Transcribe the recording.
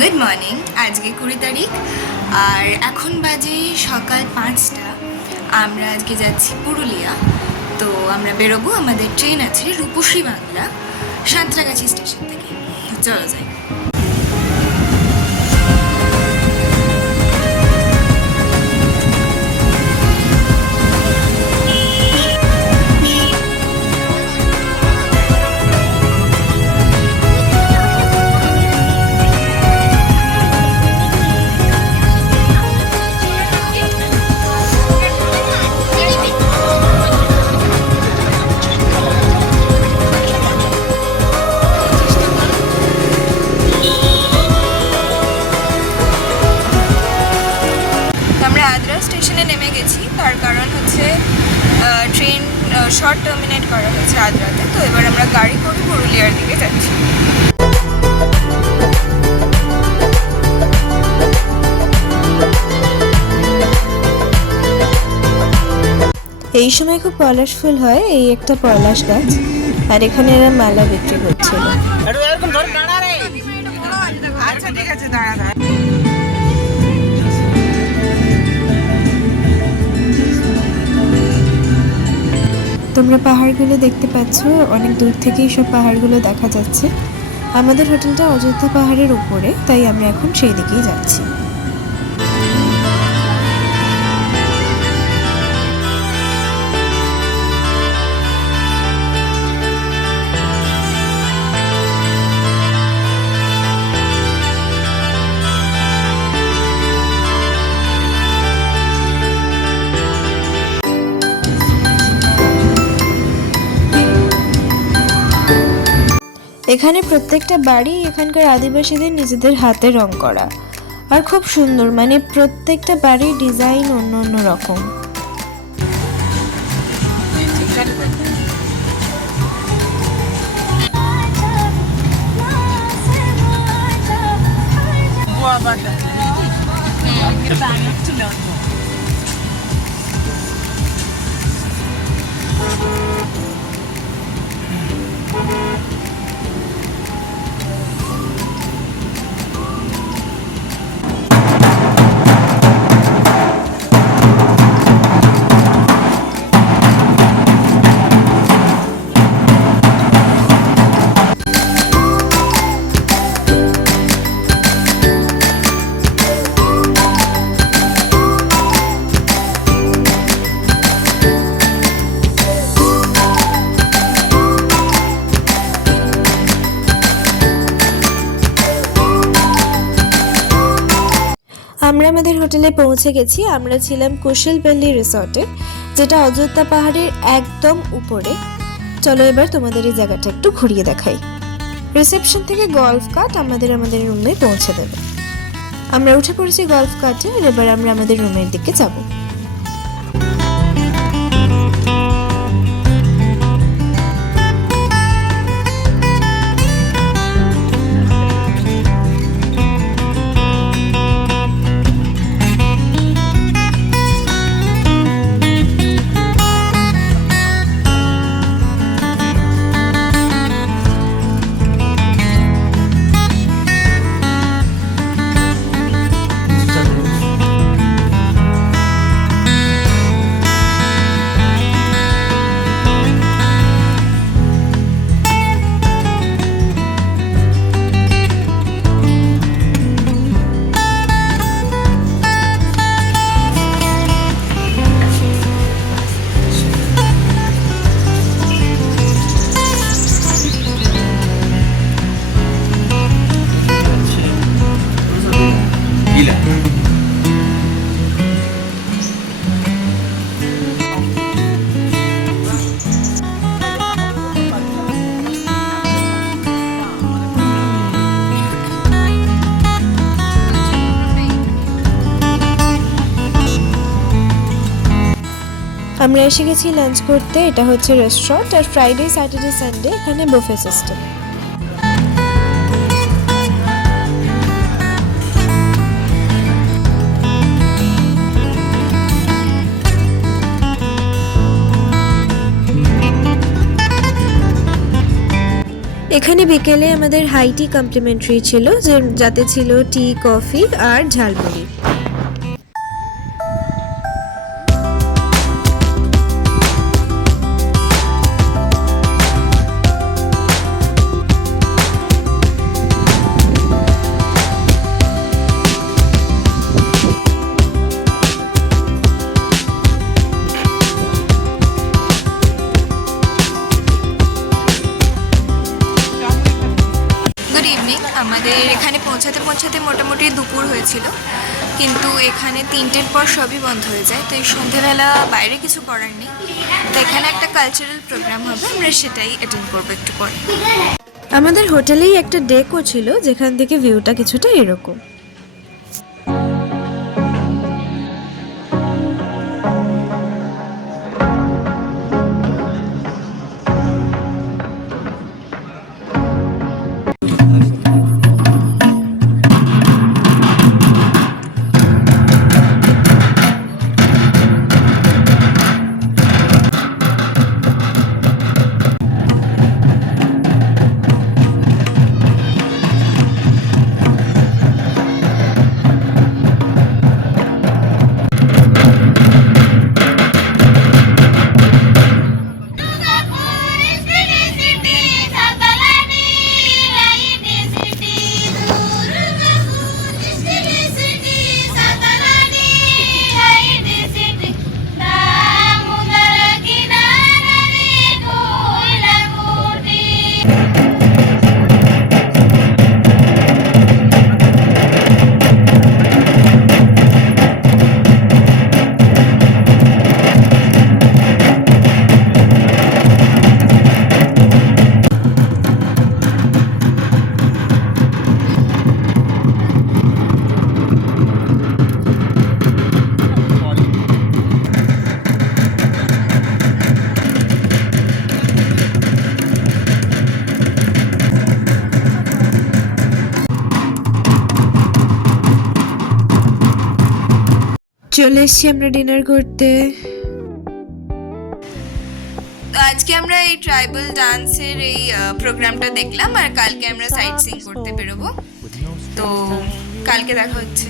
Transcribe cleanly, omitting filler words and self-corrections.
Good morning. আজকে 20 তারিখ আর এখন বাজে সকাল 5টা। আমরা আজকে যাচ্ছি পুরুলিয়া। তো আমরা বেরোবো, আমাদের ট্রেন আছে রূপসী বাংলা সাঁতরাগাছি স্টেশন থেকে। চলো যাই। আমরা আদ্রা স্টেশনে নেমে গেছি, তার কারণ হচ্ছে ট্রেন শর্ট টার্মিনেট করা হয়েছে আদ্রাতে। তো এবার আমরা গাড়ি করে পুরুলিয়ার দিকে যাচ্ছি। এই সময় খুব পলাশ ফুল হয়, এই একটা পলাশ গাছ, আর এখানে এরা মালা বিক্রি করছিল। তোমরা পাহাড়গুলো দেখতে পাচ্ছ, অনেক দূর থেকেই সব পাহাড়গুলো দেখা যাচ্ছে। আমাদের হোটেলটা অযোধ্যা পাহাড়ের উপরে, তাই আমরা এখন সেই দিকেই যাচ্ছি। এখানে প্রত্যেকটা বাড়ি এখানকার আদিবাসীদের নিজেদের হাতে রং করা, আর খুব সুন্দর, মানে প্রত্যেকটা বাড়ির ডিজাইন অন্য অন্য রকম। আমরা আমাদের হোটেলে পৌঁছে গেছি। আমরা ছিলাম কুশলপল্লী রিসর্টে, যেটা অযোধ্যা পাহাড়ের একদম উপরে। চলো এবার তোমাদের এই জায়গাটা একটু ঘুরিয়ে দেখাই। রিসেপশন থেকে গল্ফ কার্ট আমাদের রুমে পৌঁছে দেবে। আমরা উঠে পড়েছি গল্ফ কার্টে, এবার আমরা আমাদের রুমের দিকে যাবো। আমরা এসে গেছি লাঞ্চ করতে। এটা হচ্ছে রেস্টুরেন্ট, আর ফ্রাইডে স্যাটারডে সানডে এখানে বুফে সিস্টেম। এখানে বিকেলে আমাদের হাই টি কমপ্লিমেন্টারি ছিল, যাতে ছিল টি, কফি আর ঝালমুড়ি। Good evening. আমাদের এখানে পৌঁছাতে পৌঁছাতে মোটামুটি দুপুর হয়েছিল, কিন্তু এখানে 3টের পর সবই বন্ধ হয়ে যায়। তো এই সন্ধেবেলা বাইরে কিছু করার নেই, তো এখানে একটা কালচারাল প্রোগ্রাম হবে, আমরা সেটাই অ্যাটেন্ড করবো একটু পরে। আমাদের হোটেলেই একটা ডেকও ছিল, যেখান থেকে ভিউটা কিছুটা এরকম। চলে এসছি আমরা ডিনার করতে। তো আজকে আমরা এই ট্রাইবাল ডান্সের এই প্রোগ্রামটা দেখলাম, আর কালকে আমরা সাইট সিইং করতে বেরোবো। তো কালকে দেখা হচ্ছে।